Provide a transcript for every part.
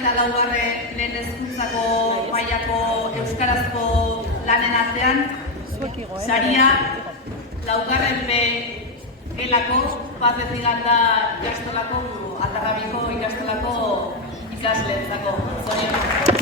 eta laugarren lehen hezkuntzako mailako euskarazko lanen artean, saria laugarren B gelako Paz de Ziganda ikastolako Atarrabiko ikastolako ikasleentzako. Zorionak.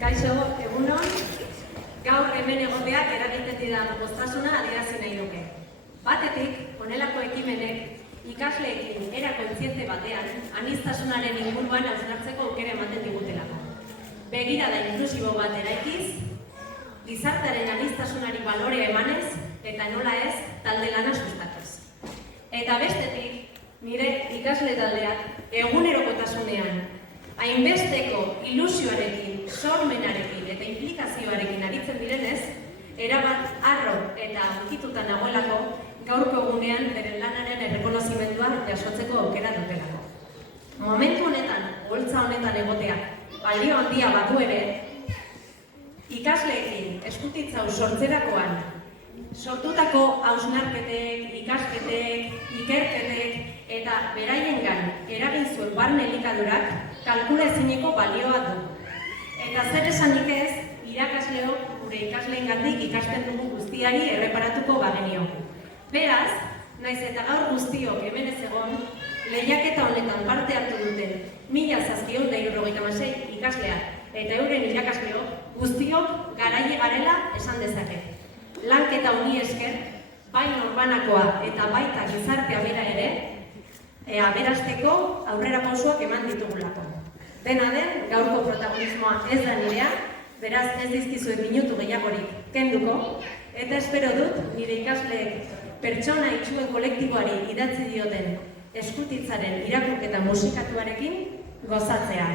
Kaixo, egunon, gaur hemen egoteak eragiten didan poztasuna adierazi nahi nuke. Batetik, honelako ekimenek ikasleekin era kontziente batean aniztasunaren inguruan hausnartzeko aukera ematen digutelako. Begirada inklusibo bat eraikiz, gizartearen aniztasunari balorea emanez eta nola ez talde lana sustatuz. Eta bestetik, nire ikasle taldeak egunerokotasunean hainbesteko ilusioarekin, sormenarekin eta implikazioarekin aritzen direnez, erabat harro eta ukituta nagoelako gaurko egunean beren lanaren errekonozimendua jasotzeko aukera dutelako. Momentu honetan, oholtza honetan egoteak balio handia badu ere, ikasleekin eskutitzau sortzerakoan sortutako hausnarketek, ikasketek, ikerketek eta beraiengan eragin zuen barne elikadurak kalkula ezineko balioa du. Eta zer esanik ez, irakasleok gure ikasleengandik ikasten dugu guztiari erreparatuko bagenio. Beraz, naiz eta gaur guztiok hemen ez egon, lehiaketa honetan parte hartu duten 1776 ikasleak eta euren irakasleok guztiok garaile garela esan dezake. Lanketa honi esker, bai norbanakoa eta baita gizartea bera ere, aberasteko aurrera pausoak eman ditugulako. Dena den, gaurko protagonismoa ez da nirea, beraz ez dizkizuet minutu gehiagorik kenduko, eta espero dut nire ikasleek pertsona itxuen kolektiboari idatzi dioten eskutitzaren irakurketa musikatuarekin gozatzea.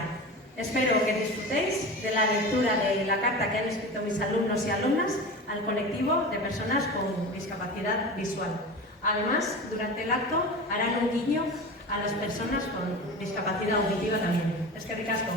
Espero que disfrutéis de la lectura de la carta que han escrito mis alumnos y alumnas al colectivo de personas con discapacidad visual. Además, durante el acto harán un guiño a las personas con discapacidad auditiva también. Eskerrik asko.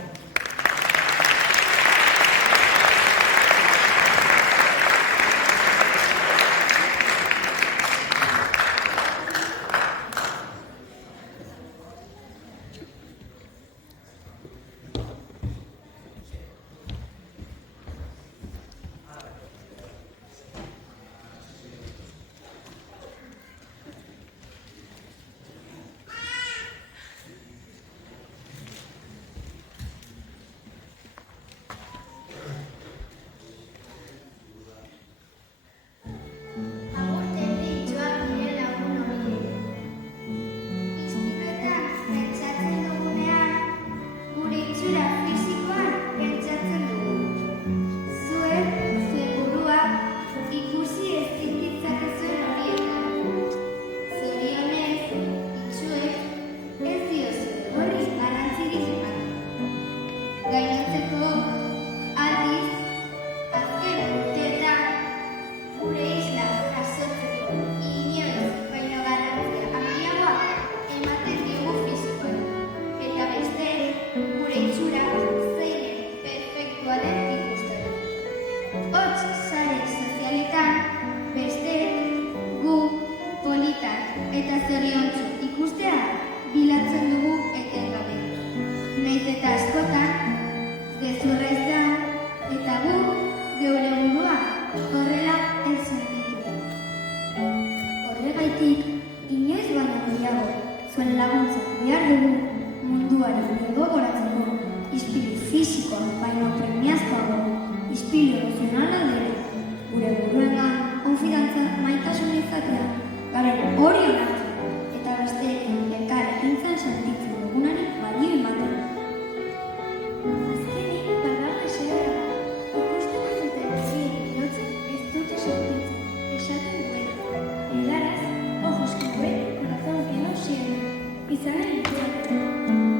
Izan egin,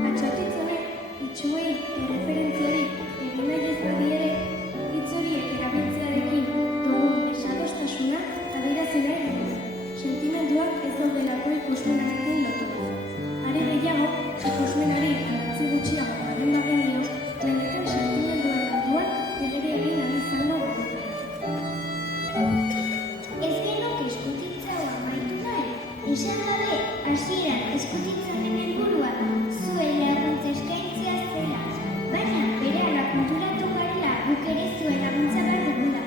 atxautitzone, itxuei erreferentziari eskutitzaren helburua zuen laguntza eskaintzea zela, baina berehala konturatu garela guk ere zuen laguntza behar dugula.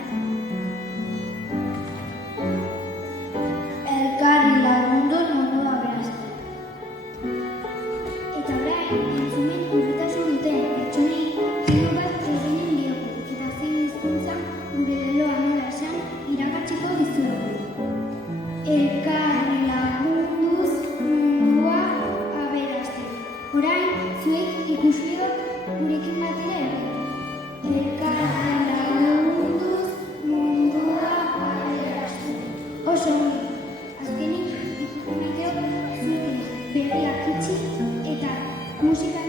Elkarri lagundu mundua berazten. Eta orain, entzumen urritasun duten pertsonei hiru bat eginen diogu, eta zein hizkuntza gure leloa nola esan irakatsiko dizuegu. Elkarri lagunduz mundua aberasten. Orain, zuek ikusleok gurekin batera egin. Elkarri lagunduz mundua aberasten. Oso ongi. Azkenik, ikusten zuek begiak itxi eta musika